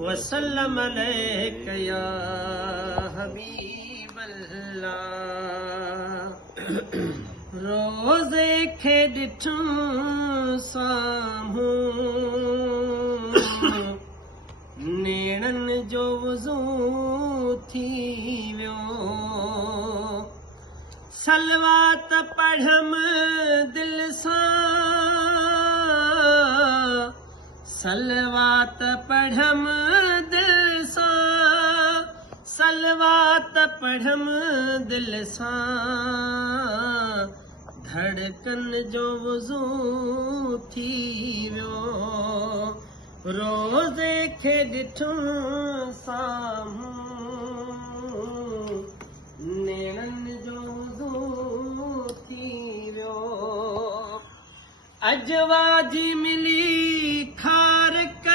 वसल्लम अलैका या हबीब अल्लाह। रोज़े खे ॾिठुम साम्हूं नेणनि जो वज़ू थी वियो। सलवात पढ़म दिल सां, सलवात पढ़म दिल सां, सलवात पढ़म दिल सां, धड़कन जो वज़ू थी वियो। रोज़े खे ॾिठुम साम्हूं नेणनि जो वज़ू थी वियो। अजवा जी मिली खारक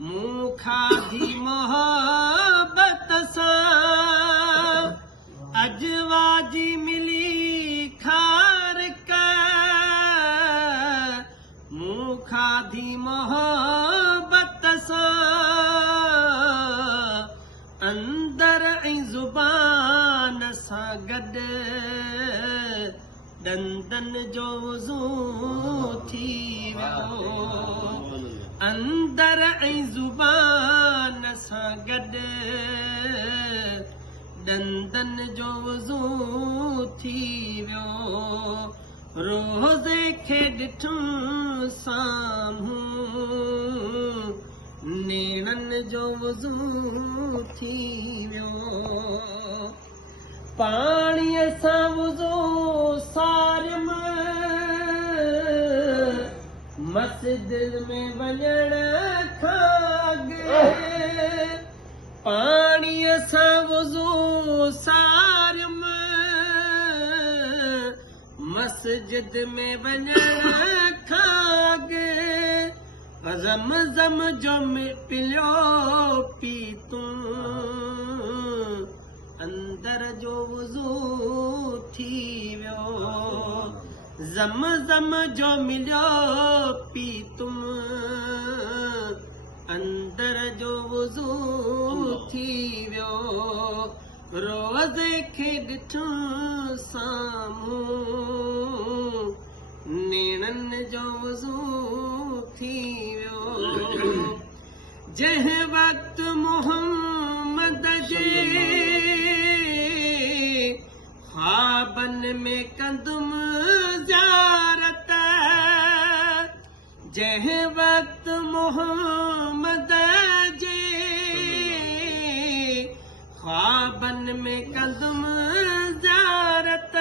मूं खाधी मोहब्बत सां। अजवा जी मिली खारक मूं खाधी मोहब्बत सां। अंदर ऐं ज़ुबान सां गॾु दंदन जो वज़ू थी वियो। अंदर ऐं ज़ुबान सां गॾु दंदन जो वज़ू थी वियो। रोज़े खे ॾिठुम साम्हूं नेणनि जो वज़ू थी वियो। पाणीअ सां वज़ू सारियम मस्जिद में वञण खां अॻु। पाणीअ सां वज़ू सारियम मस्जिद में वञण खां अॻु। ज़मज़म जो पिलियो पीतूं अंदर जो वज़ू थी वियो। ज़मज़म जो मिलियो पीतुम अंदर जो वज़ू थी वियो। रोज़े खे ॾिठुम साम्हूं नेणनि जो वज़ू थी वियो। जंहिं वक़्तु मोहम्मद जे ख्वाबनि में कंदुम ज़ियारत। जंहिं वक़्तु मोहम्मद जे ख्वाबनि में कंदुम ज़ियारत।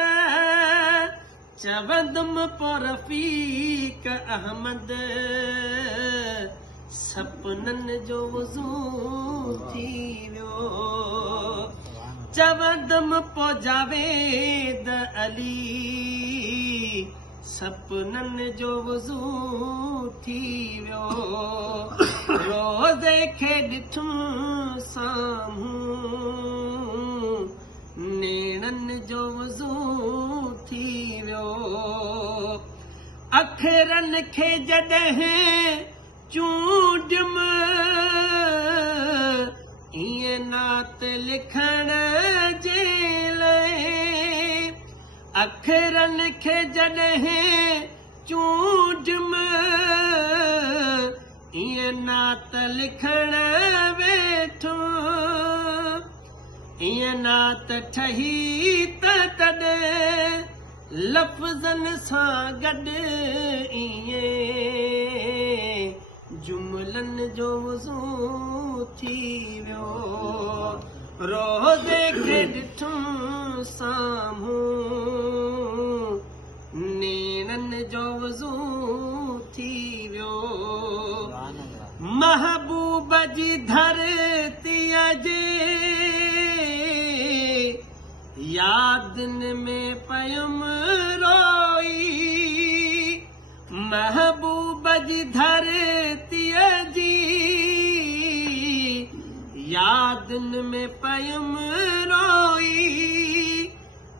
चवंदुम पोइ रफ़ीक अहमद सपननि जो वज़ू थी वियो। चवंदुम पोइ जावेद अली सपननि जो वज़ू थी वियो। रोज़े खे ॾिठुम साम्हूं नेणनि जो वज़ू थी वियो। अखरनि खे जॾहिं चूंडियम ईअं नात लिखण जे लाइ। अखरनि खे जॾहिं चूंडियम ईअं नात लिखण वेठो। ईअं नात ठही त तॾहिं लफ़्ज़नि सां गॾु ईअं जुमलनि जो वज़ू थी वियो। रोज़े खे ॾिठुम साम्हूं नेणनि जो वज़ू थी वियो। महबूब जी धरतीअ जे यादनि में पयुम रोई। महबूब जी धरतीअ जी यादनि में पयुम रोई।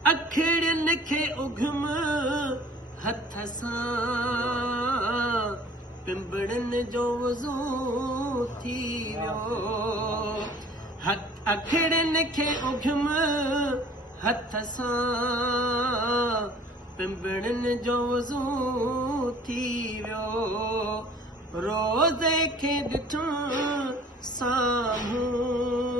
अखिड़ियुनि खे उघम हथ सां पिंबड़नि जो वज़ू थी वियो अखिड़ियुनि खे उघिम हथ सां पिंबड़नि जो वज़ू थी वियो रोज़े खे ॾिठो साम्हूं